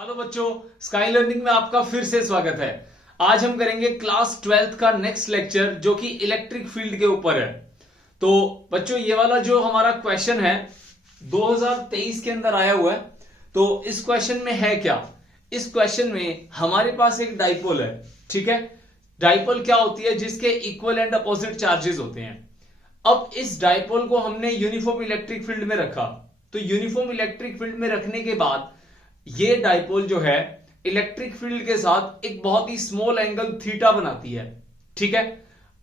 Hello बच्चों, sky learning में आपका फिर से स्वागत है। आज हम करेंगे क्लास 12th का नेक्स्ट लेक्चर जो कि इलेक्ट्रिक फील्ड के ऊपर है। तो बच्चों ये वाला जो हमारा क्वेश्चन है 2023 के अंदर आया हुआ है। तो इस क्वेश्चन में है क्या, इस क्वेश्चन में हमारे पास एक डाइपोल है। ठीक है, डाइपोल क्या होती है? जिसके इक्वल एंड अपोजिट चार्जेस होते हैं। अब इस डाइपोल को हमने यूनिफॉर्म इलेक्ट्रिक फील्ड में रखा। तो यूनिफॉर्म इलेक्ट्रिक फील्ड में रखने के बाद ये डाइपोल जो है इलेक्ट्रिक फील्ड के साथ एक बहुत ही स्मॉल एंगल थीटा बनाती है। ठीक है,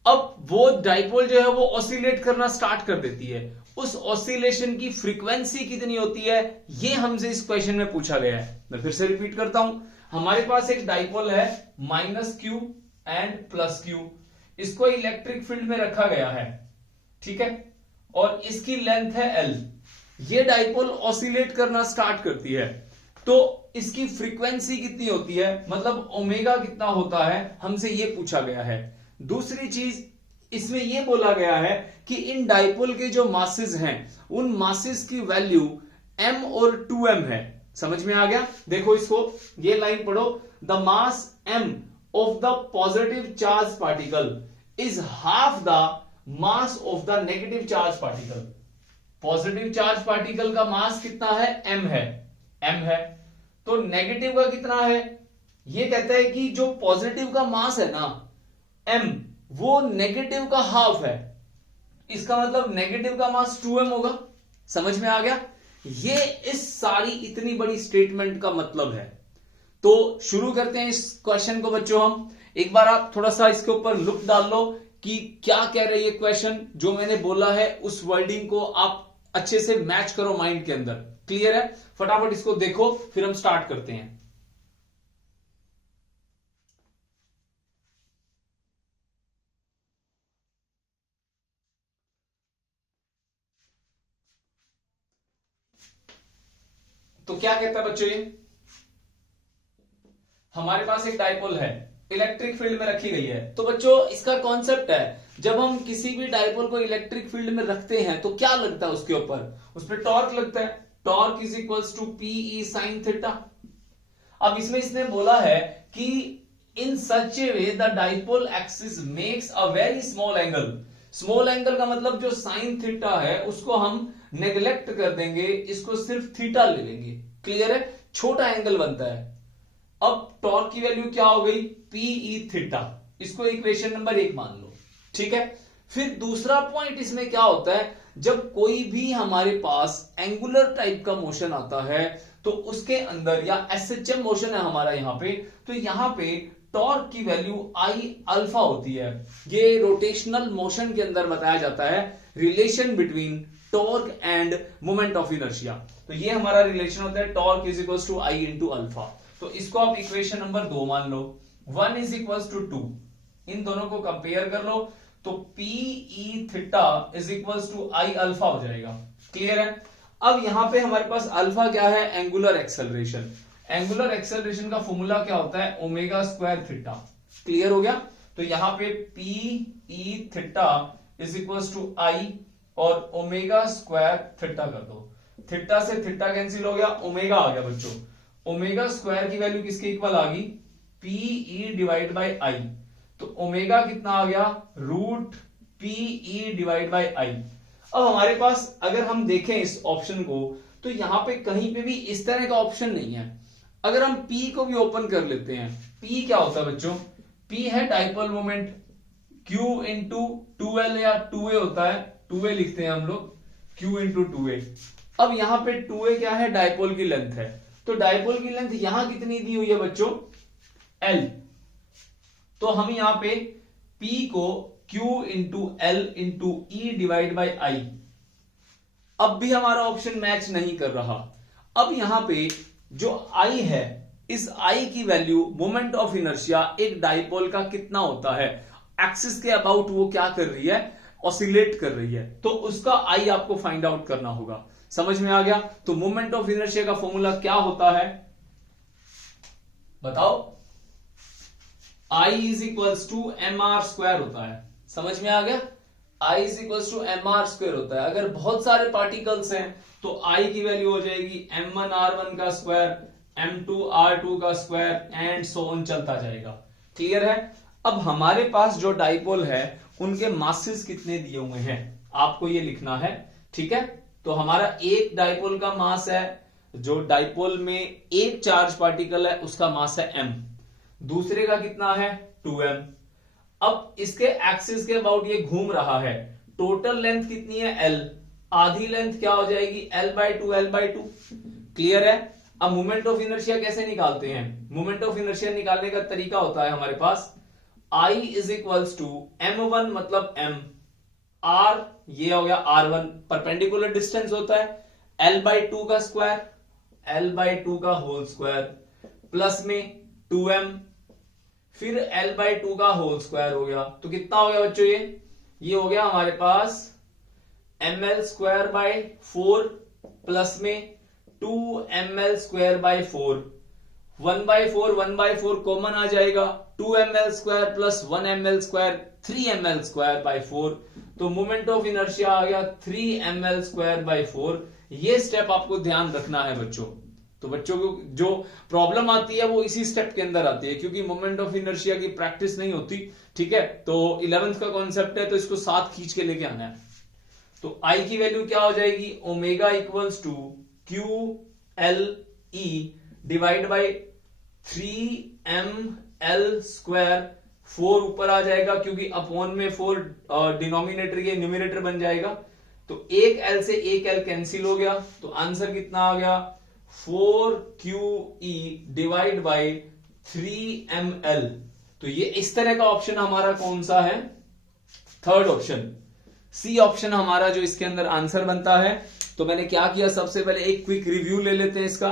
अब वो डाइपोल जो है वो ऑसिलेट करना स्टार्ट कर देती है। उस ऑसिलेशन की फ्रीक्वेंसी कितनी होती है ये हमसे इस क्वेश्चन में पूछा गया है। मैं फिर से रिपीट करता हूं, हमारे पास एक डाइपोल है -q एंड +q। इसको इलेक्ट्रिक फील्ड में रखा गया है। ठीक है, और इसकी लेंथ है l। ये डाइपोल ऑसिलेट करना स्टार्ट करती है तो इसकी फ्रीक्वेंसी कितनी होती है, मतलब ओमेगा कितना होता है, हमसे ये पूछा गया है। दूसरी चीज इसमें ये बोला गया है कि इन डाइपोल के जो मासेस हैं उन मासेस की वैल्यू m और 2m है। समझ में आ गया? देखो इसको, ये लाइन पढ़ो। The mass m of the positive charge particle is half the mass of the negative charge particle. Positive charge particle का मास कितना है? m है। तो नेगेटिव का कितना है? ये कहता है कि जो पॉजिटिव का मास है ना m, वो नेगेटिव का हाफ है। इसका मतलब नेगेटिव का मास 2m होगा। समझ में आ गया? ये इस सारी इतनी बड़ी स्टेटमेंट का मतलब है। तो शुरू करते हैं इस क्वेश्चन को बच्चों। हम एक बार आप थोड़ा सा इसके ऊपर लुक डाल लो कि क्या कह रही है क्वेश्चन। जो मैंने बोला है उस वर्डिंग को आप अच्छे से मैच करो माइंड के अंदर। क्लियर है? फटाफट इसको देखो, फिर हम स्टार्ट करते हैं। तो क्या कहता है बच्चों, ये हमारे पास एक डाइपोल है, इलेक्ट्रिक फील्ड में रखी गई है। तो बच्चों इसका कॉन्सेप्ट है, जब हम किसी भी डाइपोल को इलेक्ट्रिक फील्ड में रखते हैं तो क्या लगता है उसके ऊपर? उस पर टॉर्क लगता है। Torque is equals to PE sin theta. अब इसमें इसने बोला है कि in such a way the dipole axis makes a very small angle. Small angle का मतलब जो साइन थीटा है उसको हम नेग्लेक्ट कर देंगे, इसको सिर्फ थीटा ले लेंगे। क्लियर है? छोटा एंगल बनता है। अब टॉर्क की वैल्यू क्या हो गई? PE theta. इसको इक्वेशन नंबर 1 मान लो। ठीक है, फिर दूसरा पॉइंट इसमें क्या होता है, जब कोई भी हमारे पास एंगुलर टाइप का मोशन आता है तो उसके अंदर, या SHM मोशन है हमारा यहां पे, तो यहां पे टॉर्क की वैल्यू I अल्फा होती है। ये रोटेशनल मोशन के अंदर बताया जाता है relation between torque and moment of inertia. तो ये हमारा रिलेशन होता है torque is equal to I into alpha. तो इसको आप इक्वेशन नंबर 2 मान लो। 1 इज इक्वल टू 2, इन दोनों को कंपेयर कर लो तो PE theta is equal to I alpha हो जाएगा। क्लियर है? अब यहां पे हमारे पास अल्फा क्या है? Angular acceleration. एंगुलर एक्सेलरेशन का फॉर्मूला क्या होता है? Omega square theta. क्लियर हो गया? तो यहां पे PE theta is equal to I और ओमेगा स्क्वायर थीटा कर दो। थीटा से थीटा कैंसिल हो गया, ओमेगा आ गया बच्चों। ओमेगा स्क्वायर की वैल्यू किसके इक्वल आ गई? PE divide by I। तो ओमेगा कितना आ गया? Root PE divide by I। अब हमारे पास अगर हम देखें इस ऑप्शन को तो यहां पे कहीं पे भी इस तरह का ऑप्शन नहीं है। अगर हम P को भी ओपन कर लेते हैं, P क्या होता है बच्चों? P है dipole moment, Q into 2L या 2A होता है, 2A लिखते हैं हम लोग, Q इंटू 2A। अब यहां पे 2A क्या है? डाइपोल की लेंथ है। तो डाइपोल की लेंथ यहां कितनी दी हुई है बच्चों? L। तो हम यहां पे P को Q into L into E divide by I। अब भी हमारा ऑप्शन मैच नहीं कर रहा। अब यहां पे जो I है, इस I की वैल्यू मोमेंट ऑफ इनर्शिया एक डाइपोल का कितना होता है, एक्सिस के अबाउट वो क्या कर रही है? ऑसिलेट कर रही है। तो उसका I आपको फाइंड आउट करना होगा। समझ में आ गया? तो मोमेंट ऑफ इनर्शिया का फॉर्मूला क्या होता है बताओ? I is equals to mr square होता है। समझ में आ गया? I is equals to mr square होता है। अगर बहुत सारे पार्टिकल्स हैं तो I की वैल्यू हो जाएगी m1r1 का स्क्वायर m2r2 का स्क्वायर एंड सो ऑन चलता जाएगा। क्लियर है। अब हमारे पास जो डाइपोल है उनके मासेस कितने दिए हुए हैं आपको ये लिखना है। ठीक है, तो हमारा एक डाइपोल का मास है, जो डाइपोल में एक चार्ज पार्टिकल है उसका मास है m, दूसरे का कितना है 2m। अब इसके एक्सिस के अबाउट ये घूम रहा है, टोटल लेंथ कितनी है l, आधी लेंथ क्या हो जाएगी l/2 l/2। क्लियर है। अब मोमेंट ऑफ इनर्शिया कैसे निकालते हैं? मोमेंट ऑफ इनर्शिया निकालने का तरीका होता है हमारे पास I is equals to m1 मतलब m, r ये हो गया r1, परपेंडिकुलर डिस्टेंस होता है l/2 का स्क्वायर, l/2 का होल स्क्वायर प्लस में 2m, फिर l/2 का होल स्क्वायर हो गया। तो कितना हो गया बच्चों ये हो गया हमारे पास ml²/4 प्लस में 2ml²/4, 1/4 कॉमन आ जाएगा, 2ml² प्लस 1ml², 3ml²/4। तो मोमेंट ऑफ इनर्शिया आ गया 3ml²/4। ये स्टेप आपको ध्यान रखना है बच्चों। तो बच्चों को जो प्रॉब्लम आती है वो इसी स्टेप के अंदर आती है, क्योंकि मोमेंट ऑफ इनर्शिया की प्रैक्टिस नहीं होती। ठीक है, तो 11th का कॉन्सेप्ट है, तो इसको साथ खींच के लेके आना है। तो I की वैल्यू क्या हो जाएगी, omega equals to QLE divide by 3ml², 4 ऊपर आ जाएगा क्योंकि अपॉन में 4 डिनोमिनेटर के न्यूमरेटर बन जाएगा। तो एक L से एक L कैंसिल हो गया, तो आंसर कितना आ गया 4QE डिवाइड बाई 3ml। तो ये इस तरह का ऑप्शन हमारा कौन सा है, थर्ड ऑप्शन, सी ऑप्शन हमारा जो इसके अंदर आंसर बनता है। तो मैंने क्या किया, सबसे पहले एक क्विक रिव्यू ले लेते हैं इसका।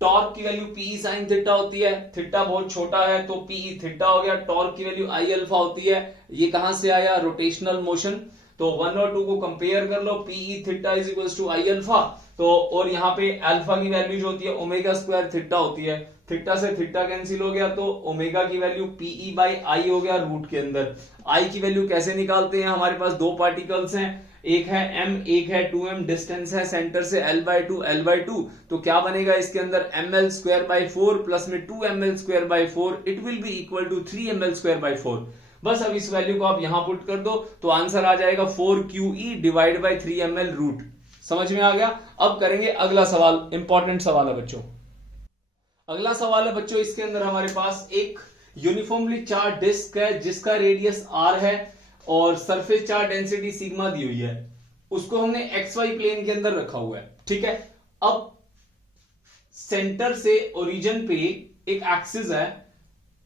टॉर्क की वैल्यू पी साइन थीटा होती है, थीटा बहुत छोटा है तो पी थीटा हो गया। टॉर्क की वैल्यू आई अल्फा होती है, ये कहां से आया, रोटेशनल मोशन। तो 1 और 2 को कंपेयर कर लो, P theta is equal to I alpha. तो और यहाँ पे अल्फा की वैल्यू जो होती है ओमेगा स्क्वायर थीटा होती है, थीटा से थीटा कैंसिल हो गया, तो ओमेगा की वैल्यू पीई बाई आई हो गया रूट के अंदर। आई की वैल्यू कैसे निकालते हैं, हमारे पास दो पार्टिकल्स हैं, एक है m एक है 2m, डिस्टेंस है सेंटर से l/2 तो क्या बनेगा इसके अंदर ml²/4 प्लस में 2ml²/4, it will be equal to 3ml²/4। बस अब इस वैल्यू को आप यहां पुट कर दो तो आंसर आ जाएगा 4QE divide by 3ml root. समझ में आ गया। अब करेंगे अगला सवाल, इंपॉर्टेंट सवाल है बच्चों। अगला सवाल है बच्चों, इसके अंदर हमारे पास एक यूनिफॉर्मली चार्ज डिस्क है जिसका रेडियस r है और सरफेस चार्ज डेंसिटी सिग्मा दी हुई है, उसको हमने XY प्लेन के अंदर रखा हुआ है। ठीक है, अब सेंटर से ओरिजिन पे एक एक्सिस है,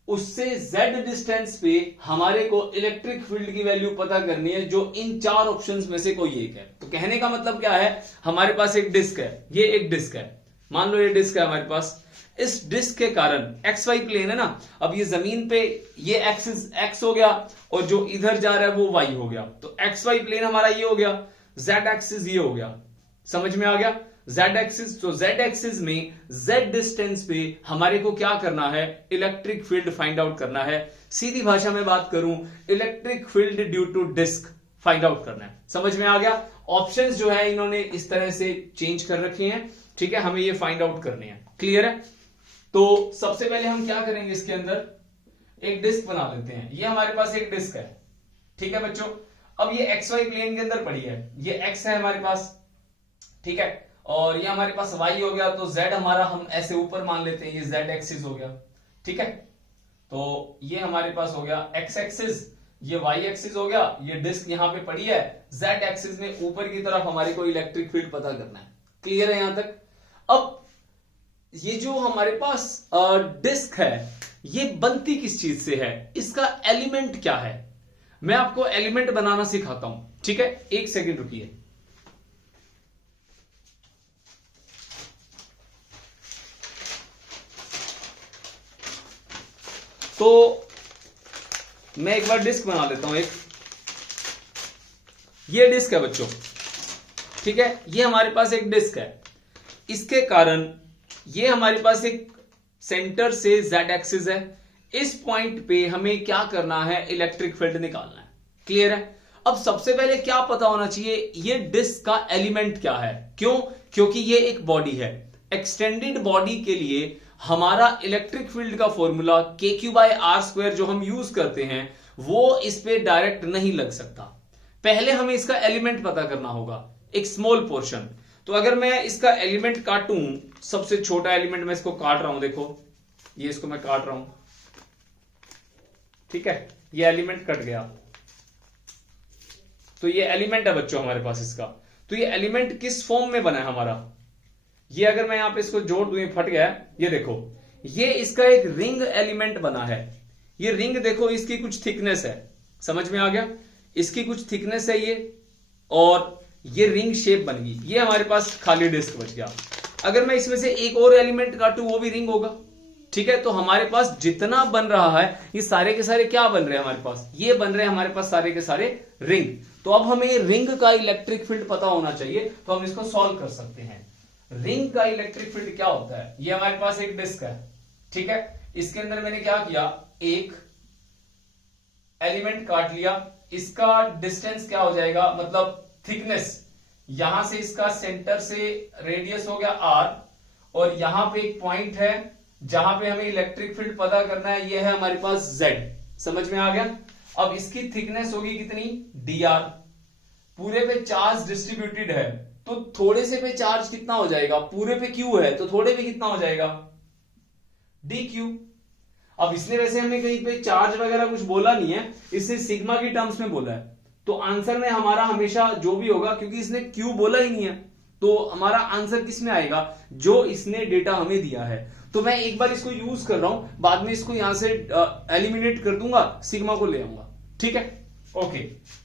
उससे z डिस्टेंस पे हमारे को इलेक्ट्रिक फील्ड की वैल्यू पता करनी है जो इन चार ऑप्शंस में से कोई एक है। तो कहने का मतलब क्या है, हमारे पास एक डिस्क है, ये एक डिस्क है, मान लो ये डिस्क है हमारे पास। इस डिस्क के कारण XY प्लेन है ना, अब ये जमीन पे ये एक्सिस x हो गया और जो इधर जा रहा है वो y हो गया। तो XY प्लेन हमारा ये हो गया, z एक्सिस ये हो गया। समझ में आ गया, z एक्सिस। तो z एक्सिस में z डिस्टेंस पे हमारे को क्या करना है, इलेक्ट्रिक फील्ड फाइंड आउट करना है। सीधी भाषा में बात करूं, electric field due to disc find out करना है। समझ में आ गया। ऑप्शंस जो है इन्होंने इस तरह से चेंज कर रखे हैं। ठीक है, हमें ये फाइंड आउट करने हैं। क्लियर है। तो सबसे पहले हम क्या करेंगे, इसके अंदर एक डिस्क बना लेते हैं। ये हमारे पास एक डिस्क है, ठीक है बच्चों। अब ये XY प्लेन के अंदर पड़ी है, ये x है हमारे पास, ठीक है, और ये हमारे पास y हो गया। तो z हमारा हम ऐसे ऊपर मान लेते हैं, ये z एक्सिस हो गया। ठीक है, तो ये हमारे पास हो गया x एक्सिस, ये y एक्सिस हो गया, ये डिस्क यहां पे पड़ी है। z एक्सिस में ऊपर की तरफ हमारे को इलेक्ट्रिक फील्ड पता करना है। क्लियर है यहां तक। अब ये जो हमारे पास डिस्क है, ये बनती किस चीज से है, इसका एलिमेंट क्या है, मैं आपको एलिमेंट बनाना सिखाता हूं। ठीक है, एक सेकंड रुकिए। तो मैं एक बार डिस्क बना लेता हूं। एक ये डिस्क है बच्चों, ठीक है, ये हमारे पास एक डिस्क है। इसके कारण ये हमारे पास एक सेंटर से z एक्सिस है, इस पॉइंट पे हमें क्या करना है, इलेक्ट्रिक फील्ड निकालना है। क्लियर है। अब सबसे पहले क्या पता होना चाहिए, ये डिस्क का एलिमेंट क्या है। क्यों, क्योंकि ये एक बॉडी है। एक्सटेंडेड बॉडी के लिए हमारा इलेक्ट्रिक फील्ड का फॉर्मूला KQ/R² जो हम यूज करते हैं वो इस पे डायरेक्ट नहीं लग सकता। पहले हमें इसका एलिमेंट पता करना होगा, एक स्मॉल पोर्शन। तो अगर मैं इसका एलिमेंट काटूं, सबसे छोटा एलिमेंट मैं इसको काट रहा हूं, देखो ये इसको मैं काट रहा हूं, ठीक है, ये एलिमेंट कट गया। तो ये एलिमेंट है बच्चों हमारे पास इसका। तो ये एलिमेंट किस फॉर्म में बना है हमारा, ये अगर मैं यहां पे इसको जोड़ दूं, फट गया, ये देखो, ये इसका एक रिंग एलिमेंट बना है। ये रिंग देखो, इसकी कुछ थिकनेस है, समझ में आ गया, इसकी कुछ थिकनेस है ये, और ये रिंग शेप बन गई। ये हमारे पास खाली डिस्क बच गया। अगर मैं इसमें से एक और एलिमेंट काटूं वो भी रिंग होगा, ठीक है। तो हमारे पास जितना बन रहा है ये सारे के सारे क्या बन रहे हैं हमारे पास, ये बन रहे हैं हमारे पास सारे के सारे रिंग। तो अब हमें रिंग का इलेक्ट्रिक फील्ड पता होना चाहिए, तो हम इसको सॉल्व कर सकते हैं। रिंग का इलेक्ट्रिक फील्ड क्या होता है, ये हमारे पास एक डिस्क है, ठीक है। इसके अंदर मैंने क्या किया, एक एलिमेंट काट लिया, इसका डिस्टेंस क्या हो जाएगा, मतलब थिकनेस, यहां से इसका सेंटर से रेडियस हो गया R, और यहां पे एक पॉइंट है जहां पे हमें इलेक्ट्रिक फील्ड पता करना है, ये है हमारे पास Z। समझ में आ गया। अब इसकी थिकनेस होगी कितनी, dr। पूरे पे चार्ज डिस्ट्रीब्यूटेड है, तो थोड़े से पे चार्ज कितना हो जाएगा, पूरे पे Q है तो थोड़े पे कितना हो जाएगा, dq। अब इसने वैसे हमें कहीं पे चार्ज वगैरह कुछ बोला नहीं है, इसने सिग्मा की टर्म्स में बोला है, तो आंसर में हमारा हमेशा जो भी होगा, क्योंकि इसने Q बोला ही नहीं है, तो हमारा आंसर किस में आएगा, जो इसने डेटा हमें दिया है। तो मैं एक बार इसको यूज कर रहा हूं, बाद में इसको यहां से एलिमिनेट कर दूंगा, सिग्मा को ले आऊंगा, ठीक है। ओके,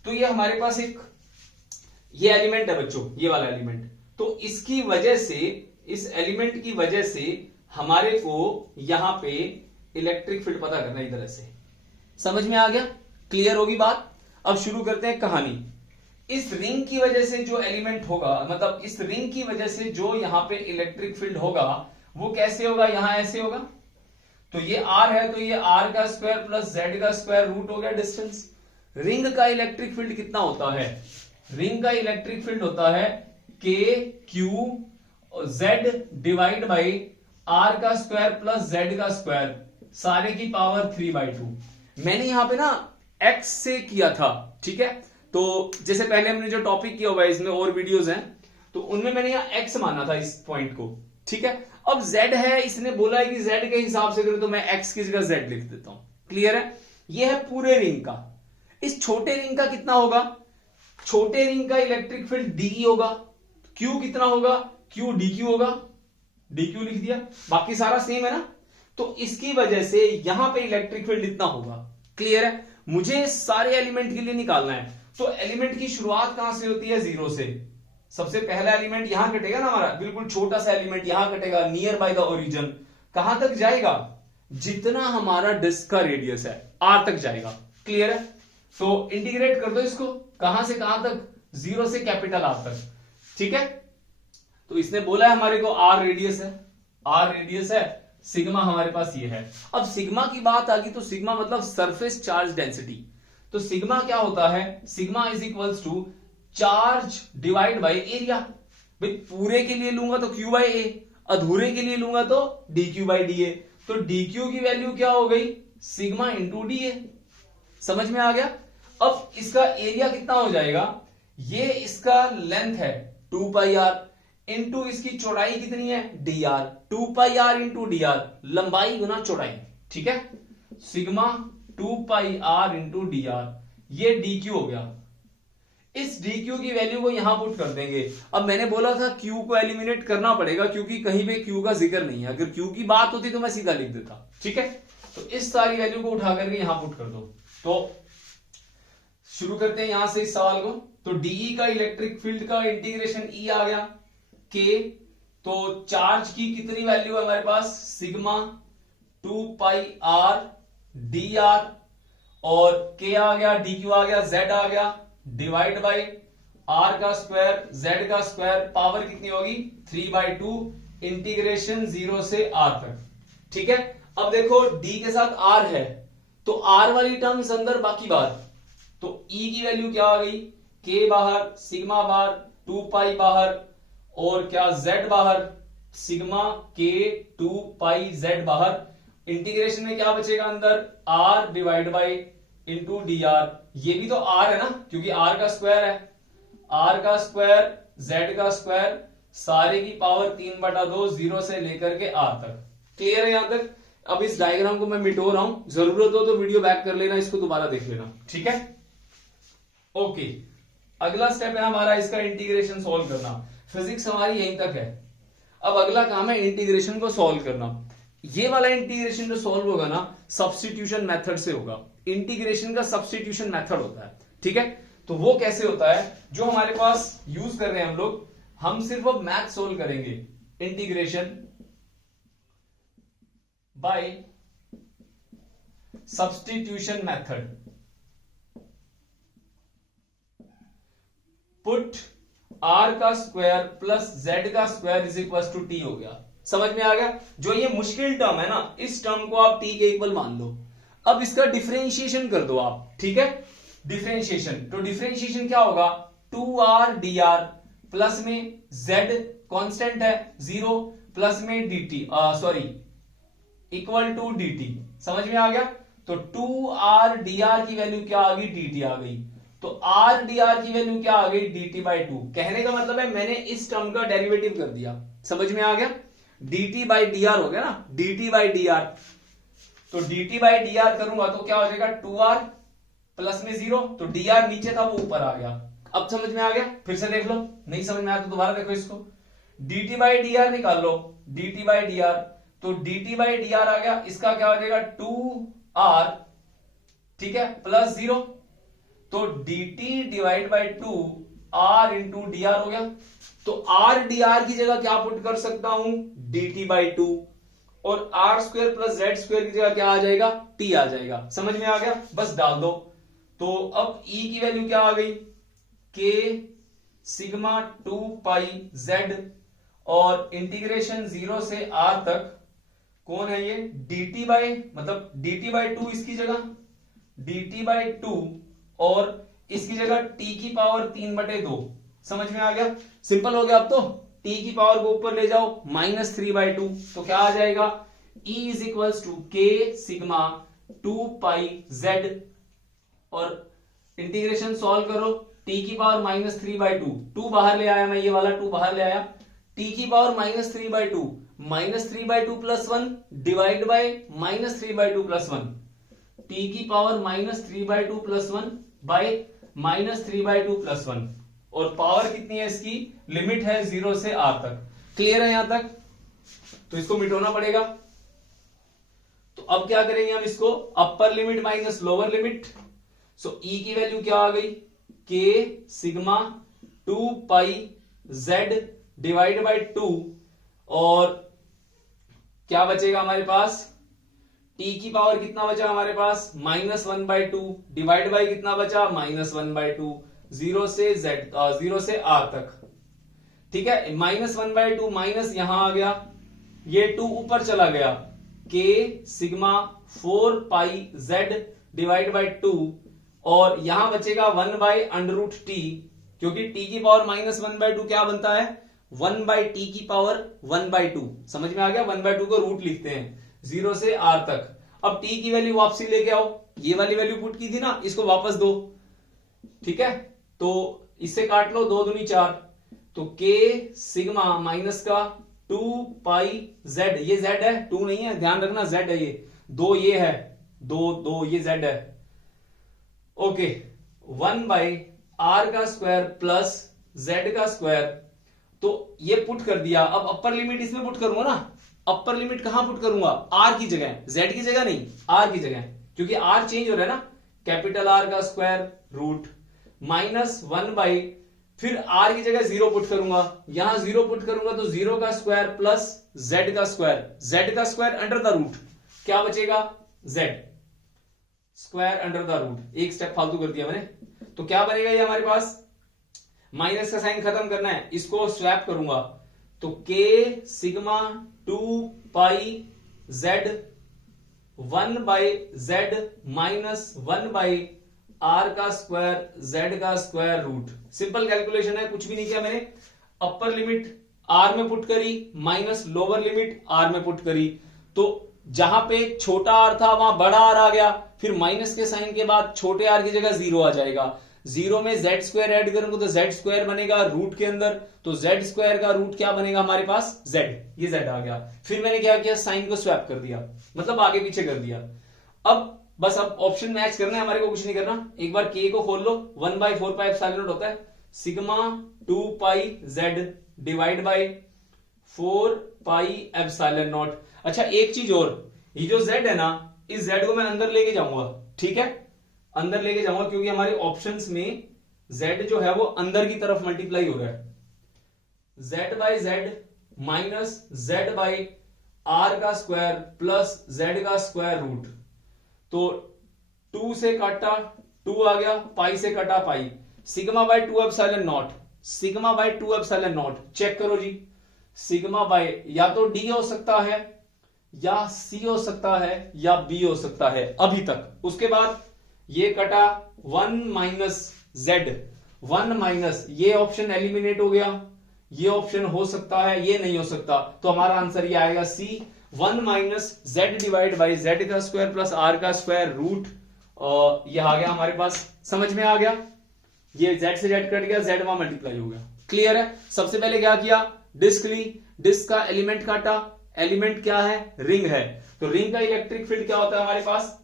तो ये हमारे पास एक ये एलिमेंट है बच्चों, ये वाला एलिमेंट। तो इसकी वजह से, इस एलिमेंट की वजह से हमारे को यहां पे इलेक्ट्रिक फील्ड पता करना, इस तरह से। समझ में आ गया, क्लियर होगी बात। अब शुरू करते हैं कहानी। इस रिंग की वजह से जो एलिमेंट होगा, मतलब इस रिंग की वजह से जो यहां पे इलेक्ट्रिक फील्ड होगा वो कैसे होगा, यहां ऐसे होगा। तो ये R है, तो ये R का स्क्वायर प्लस Z का स्क्वायर रूट हो गया डिस्टेंस। रिंग का इलेक्ट्रिक फील्ड कितना होता है, रिंग का इलेक्ट्रिक फील्ड होता है KQ/Z डिवाइड बाई R का स्क्वायर प्लस Z का स्क्वायर, सारे की पावर 3/2। मैंने यहां पे ना X से किया था, ठीक है। तो जैसे पहले हमने जो टॉपिक किया हुआ है, इसमें और वीडियोस हैं, तो उनमें मैंने यहाँ X माना था इस पॉइंट को, ठीक है। अब Z है, इसने बोला है कि Z के हिसाब से करो, तो मैं X की जगह Z लिख देता हूं, क्लियर है। ये है पूरे रिंग का। इस छोटे रिंग का कितना होगा, छोटे रिंग का इलेक्ट्रिक फील्ड DE होगा। Q कितना होगा, Q dQ होगा, dQ लिख दिया, बाकी सारा सेम है ना। तो इसकी वजह से यहां पे इलेक्ट्रिक फील्ड इतना होगा, क्लियर है। मुझे सारे एलिमेंट के लिए निकालना है, तो एलिमेंट की शुरुआत कहां से होती है, 0 से। सबसे पहला एलिमेंट यहां कटेगा ना हमारा, बिल्कुल छोटा सा एलिमेंट यहां कटेगा, नियर बाय द ओरिजिन। कहां तक जाएगा, जितना हमारा डिस्क का रेडियस है R तक जाएगा, क्लियर है। तो इंटीग्रेट कर दो इसको, कहां से कहां तक, 0 से कैपिटल R तक, ठीक है। तो इसने बोला है हमारे को R रेडियस है, R रेडियस है, सिग्मा हमारे पास ये है। अब सिग्मा की बात आ गई, तो सिग्मा मतलब सरफेस चार्ज डेंसिटी। तो सिग्मा क्या होता है, sigma is equals to charge divide by area. भाई पूरे के लिए लूंगा तो Q/A, अधूरे के लिए लूंगा तो dQ/dA। तो dQ की वैल्यू क्या हो गई, सिग्मा इंटू dA। समझ में आ गया। अब इसका एरिया कितना हो जाएगा, ये इसका लेंथ है 2πr इंटू इसकी चौड़ाई कितनी है dr, 2πr इंटू dr, लंबाई गुना चौड़ाई, ठीक है। सिग्मा 2πr इंटू dr, ये dq हो गया। इस dq की वैल्यू को यहां पुट कर देंगे। अब मैंने बोला था q को एलिमिनेट करना पड़ेगा, क्योंकि कहीं पे q का जिक्र नहीं है। अगर q की बात होती तो मैं सीधा लिख देता, ठीक है। तो इस सारी वैल्यू को उठा करके यहां पुट कर दो। तो शुरू करते हैं यहां से इस सवाल को। तो dE का इलेक्ट्रिक फील्ड का इंटीग्रेशन E आ गया K। तो चार्ज की कितनी वैल्यू है हमारे पास, सिग्मा 2πr dr, और K आ गया, dQ आ गया, Z आ गया, डिवाइड बाई R का स्क्वायर Z का स्क्वायर, पावर कितनी होगी 3/2, इंटीग्रेशन 0 से R तक, ठीक है। अब देखो D के साथ R है, तो R वाली टर्म्स अंदर, बाकी बाहर। तो E की वैल्यू क्या आ गई, K बाहर, सिग्मा बाहर, 2π बाहर, और क्या Z बाहर, सिग्मा के 2 पाई जेड बाहर, इंटीग्रेशन में क्या बचेगा अंदर, R divide by into D R. ये भी तो आर है ना, क्योंकि आर का स्क्वायर है, आर का स्क्वायर जेड का स्क्वायर, सारे की पावर 3/2 जीरो से लेकर के आर तक। क्लियर है यहां तक? अब इस डायग्राम को मैं मिटो रहा हूं, जरूरत हो तो वीडियो बैक कर लेना, इसको दोबारा देख लेना, ठीक है। ओके, अगला स्टेप है हमारा इसका इंटीग्रेशन सॉल्व करना। फिजिक्स हमारी यहीं तक है। अब अगला काम है इंटीग्रेशन को सॉल्व करना। ये वाला इंटीग्रेशन जो सॉल्व होगा ना, सब्स्टिट्यूशन मेथड से होगा। इंटीग्रेशन का सब्स्टिट्यूशन मेथड होता है, ठीक है। तो वो कैसे होता है, जो हमारे पास यूज कर रहे हैं हम लोग, हम सिर्फ अब मैथ सोल्व करेंगे। Integration by substitution method, put R का स्क्वायर प्लस जेड का square is equal to T हो गया। समझ में आ गया? जो ये मुश्किल टर्म है ना, इस टर्म को आप टी के इक्वल मान लो। अब इसका डिफरेंशिएशन कर दो आप, ठीक है। डिफरेंशिएशन, तो डिफरेंशिएशन क्या होगा, 2r dr प्लस में z कांस्टेंट है 0 प्लस में dt, sorry equal to dt। समझ में आ गया? तो 2r dr की वैल्यू क्या आ गई, dt आ गई। तो r dr की वैल्यू क्या आ गई, dt/2। कहने का मतलब है मैंने इस टर्म का डेरिवेटिव कर दिया। समझ में आ गया? dt/dr हो गया ना, dt/dr। तो dt/dr करूंगा तो क्या हो जाएगा, 2r प्लस में 0, तो dr नीचे था वो ऊपर आ गया। अब समझ में आ गया? फिर से देख लो, नहीं समझ में आया तो दोबारा देखो इसको। dt/dr निकाल लो, dt/dr, तो dt/dr आ गया, इसका क्या हो जाएगा 2r, ठीक है, प्लस 0, तो dt divide by 2 r into dr हो गया। तो r dr की जगह क्या पुट कर सकता हूं, dt/2, और r square plus Z square की जगह क्या आ जाएगा, t आ जाएगा। समझ में आ गया? बस डाल दो। तो अब e की वैल्यू क्या आ गई, k सिग्मा 2 पाई z, और इंटीग्रेशन 0 से r तक कौन है ये, dt बाई, मतलब dt/2 इसकी जगह, dt/2, और इसकी जगह t की पावर 3/2। समझ में आ गया? सिंपल हो गया। अब तो t की पावर को ऊपर ले जाओ, -3/2, तो क्या आ जाएगा, e is equal to k sigma 2 pi z, और इंटीग्रेशन सॉल्व करो, t की पावर -3/2, 2 बाहर ले आया मैं, ये वाला 2 बाहर ले आया, t की power -3/2, -3/2 plus 1 divide by -3/2 plus 1, t की पावर -3/2 प्लस 1 बाय -3/2 प्लस 1, और पावर कितनी है इसकी, लिमिट है 0 से r तक। क्लियर है यहां तक? तो इसको मिटाना पड़ेगा। तो अब क्या करेंगे हम इसको, upper limit minus lower limit. So e की वैल्यू क्या आ गई, k sigma 2 pi z divide by 2, और क्या बचेगा हमारे पास, t की पावर कितना बचा हमारे पास, -1/2 डिवाइड बाई कितना बचा, -1/2, 0 से z, 0 से r तक, ठीक है। -1/2 माइनस यहां आ गया, ये 2 ऊपर चला गया, k sigma 4 pi z divide by 2, और यहां बचेगा 1/√t, क्योंकि t की पावर -1/2 क्या बनता है, 1/t की पावर 1/2। समझ में आ गया? 1/2 को रूट लिखते हैं 0 से r तक। अब t की वैल्यू वापसी लेके आओ, ये वाली वैल्यू पुट की थी ना, इसको वापस दो, ठीक है। तो इससे काट लो, 2 दूनी 4, तो k सिग्मा माइनस का 2 पाई z, ये z है, 2 नहीं है, ध्यान रखना z है, ये 2 ये है, 2 ये z है, ओके, 1/r का स्क्वायर प्लस z का स्क्वायर। तो ये पुट कर दिया। अब अपर लिमिट इसमें पुट करूंगा ना, अपर लिमिट कहां पुट करूंगा, r की जगह, z की जगह नहीं, r की जगह, क्योंकि r चेंज हो रहा है ना, कैपिटल R का स्क्वायर रूट -1, फिर r की जगह 0 पुट करूंगा, यहां 0 पुट करूंगा तो 0 का स्क्वायर प्लस z का स्क्वायर, z का स्क्वायर अंडर द रूट, क्या बचेगा, z square under the root. एक स्टेप फालतू कर दिया मैंने, तो क्या बनेगा ये हमारे पास, माइनस का साइन खत्म करना है, इसको स्वैप करूंगा, तो k sigma 2 pi z 1/z minus 1/r का स्क्वायर z का स्क्वायर रूट। सिंपल कैलकुलेशन है, कुछ भी नहीं किया मैंने। अपर लिमिट आर में पुट करी माइनस लोअर लिमिट आर में पुट करी, तो जहां पे छोटा आर था वहां बड़ा आर आ गया, फिर माइनस के साइन के बाद छोटे आर की जगह जीरो आ जाएगा। जीरो में जेड स्क्वायर ऐड करूंगा तो जेड स्क्वायर बनेगा रूट के अंदर, तो जेड स्क्वायर का रूट क्या बनेगा हमारे पास जेड, ये जेड आ गया। फिर मैंने क्या किया, साइन को स्वैप कर दिया, मतलब आगे पीछे कर दिया। अब बस अब ऑप्शन मैच करना है हमारे को, कुछ नहीं करना। एक बार के को खोल लो, 1/4 पाई एप्सिलॉन नॉट होता है sigma 2 pi Z divide by 4 pi epsilon not. अच्छा एक चीज और, ये जो z है ना, इस z को मैं अंदर लेके जाऊंगा, ठीक है, अंदर लेके जाऊंगा, क्योंकि हमारे ऑप्शंस में z जो है वो अंदर की तरफ मल्टीप्लाई हो रहा है। z by Z minus z by R का स्क्वायर प्लस z का स्क्वायर रूट, तो 2 से काटा 2 आ गया, पाई से कटा pi, sigma by 2 epsilon naught, sigma by 2 epsilon naught, check करो जी, सिग्मा बाई या तो डी हो सकता है या सी हो सकता है या बी हो सकता है अभी तक। उसके बाद ये कटा 1 माइनस जेड, 1 माइनस, ये ऑप्शन एलिमिनेट हो गया, ये ऑप्शन हो सकता है, ये नहीं हो सकता, तो हमारा आंसर ये आएगा सी, 1 minus Z divide by Z का स्क्वायर प्लस आर का स्क्वायर रूट, ये आ गया हमारे पास, समझ में आ गया, ये z से z कट गया, z वहां मल्टीप्लाई हो गया, क्लियर है। सबसे पहले क्या किया, डिस्क ली, डिस्क का एलिमेंट काटा, एलिमेंट क्या है, रिंग है, तो रिंग का इलेक्ट्रिक फील्ड क्या होता है हमारे पास,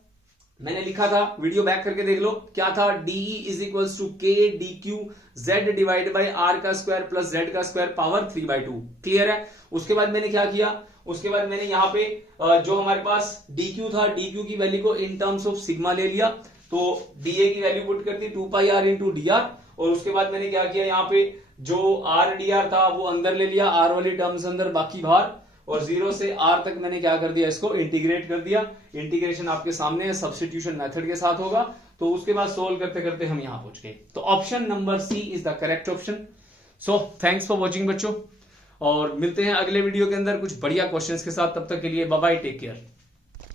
मैंने लिखा था, वीडियो बैक करके देख लो, क्या था, D is equals to K D Q Z divide by R का स्क्वायर प्लस जेड का स्क्वायर पावर 3/2, क्लियर है। उसके बाद मैंने क्या किया, उसके बाद मैंने यहाँ पे जो हमारे पास डी क्यू था, डी क्यू की वैल्यू को इन टर्म्स ऑफ सिग्मा ले लिया, तो डीए की वैल्यू पुट कर दी 2 पाई आर इंटू डी आर, और उसके बाद मैंने क्या किया, यहाँ पे जो आर डी आर था वो अंदर ले लिया, आर वाली टर्म्स अंदर बाकी बाहर, और 0 से r तक मैंने क्या कर दिया, इसको इंटीग्रेट कर दिया। इंटीग्रेशन आपके सामने है, सब्स्टिट्यूशन मेथड के साथ होगा, तो उसके बाद सोल्व करते करते हम यहां पहुंच गए, तो option number C is the correct option. So thanks for watching बच्चों, और मिलते हैं अगले वीडियो के अंदर कुछ बढ़िया क्वेश्चंस के साथ, तब तक के लिए बाय बाय, टेक केयर।